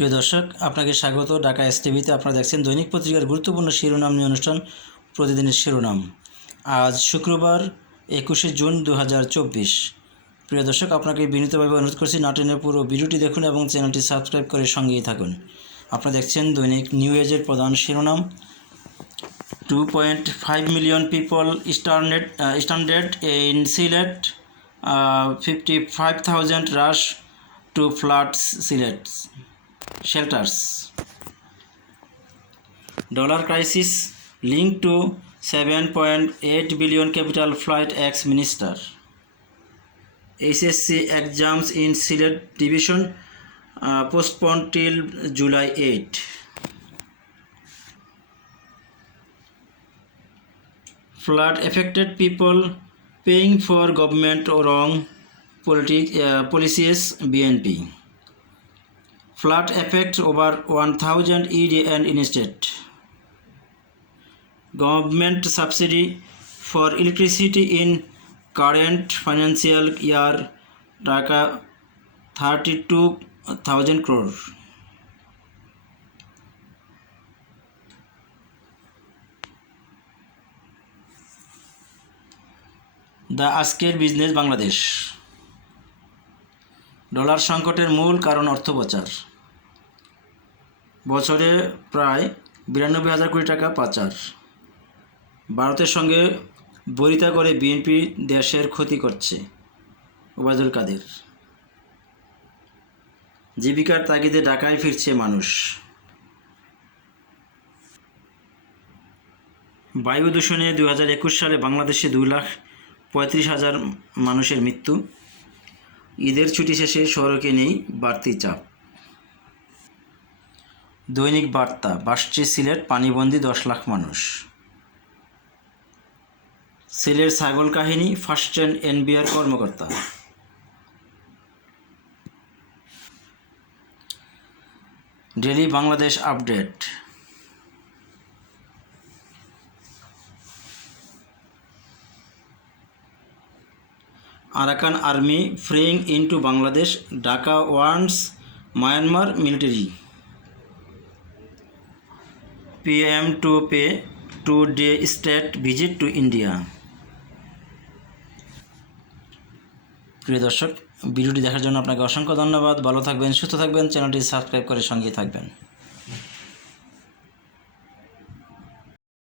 প্রিয় দর্শক, আপনাকে স্বাগত। ঢাকা এস টিভিতে আপনারা দেখছেন দৈনিক পত্রিকার গুরুত্বপূর্ণ শিরোনাম নিয়ে অনুষ্ঠান, প্রতিদিনের শিরোনাম। আজ শুক্রবার একুশে জুন দু হাজার চব্বিশ। প্রিয় দর্শক, আপনাকে বিনীতভাবে অনুরোধ করছি নাটনের পুরো ভিডিওটি দেখুন এবং চ্যানেলটি সাবস্ক্রাইব করে সঙ্গেই থাকুন। আপনারা দেখছেন দৈনিক নিউ এজের প্রধান শিরোনাম। Two point five million people stranded standard in Sylhet fifty five thousand rush to flood Sylhet shelters. Dollar crisis linked to 7.8 billion capital flight ex minister. In Silet division uh, postponed till July 8. Flood affected people paying for government wrong politi- uh, policies BNP. Flood effect over one thousand ED and instate government subsidy for electricity in current financial year taka thirty two thousand crore. The আজকের business Bangladesh. Dollar সংকটের মূল কারণ অর্থ বছরে প্রায় বিরানব্বই হাজার কোটি টাকা পাচার। ভারতের সঙ্গে বরিতা করে বিএনপি দেশের ক্ষতি করছে ওবায়দুল কাদের। জীবিকার তাগিদে ঢাকায় ফিরছে মানুষ। বায়ু দূষণে দু হাজার একুশ সালে বাংলাদেশে দুই লাখ পঁয়ত্রিশ হাজার মানুষের মৃত্যু। ঈদের ছুটি শেষে সড়কে নেই বাড়তি চাপ। দৈনিক বার্তা বাসছে সিলেট, পানিবন্দি দশ লাখ মানুষ। সিলেট ছাগল কাহিনী, ফার্স্ট ফার্স্টেন এনবিআর কর্মকর্তা। Daily Bangladesh update. Arakan army fleeing into Bangladesh, Dhaka warns Myanmar military. PM to pay two-day state visit to India. প্রিয় দর্শক, ভিডিওটি দেখার জন্য আপনাকে অসংখ্য ধন্যবাদ। ভালো থাকবেন, সুস্থ থাকবেন। চ্যানেলটি সাবস্ক্রাইব করে সঙ্গে থাকবেন।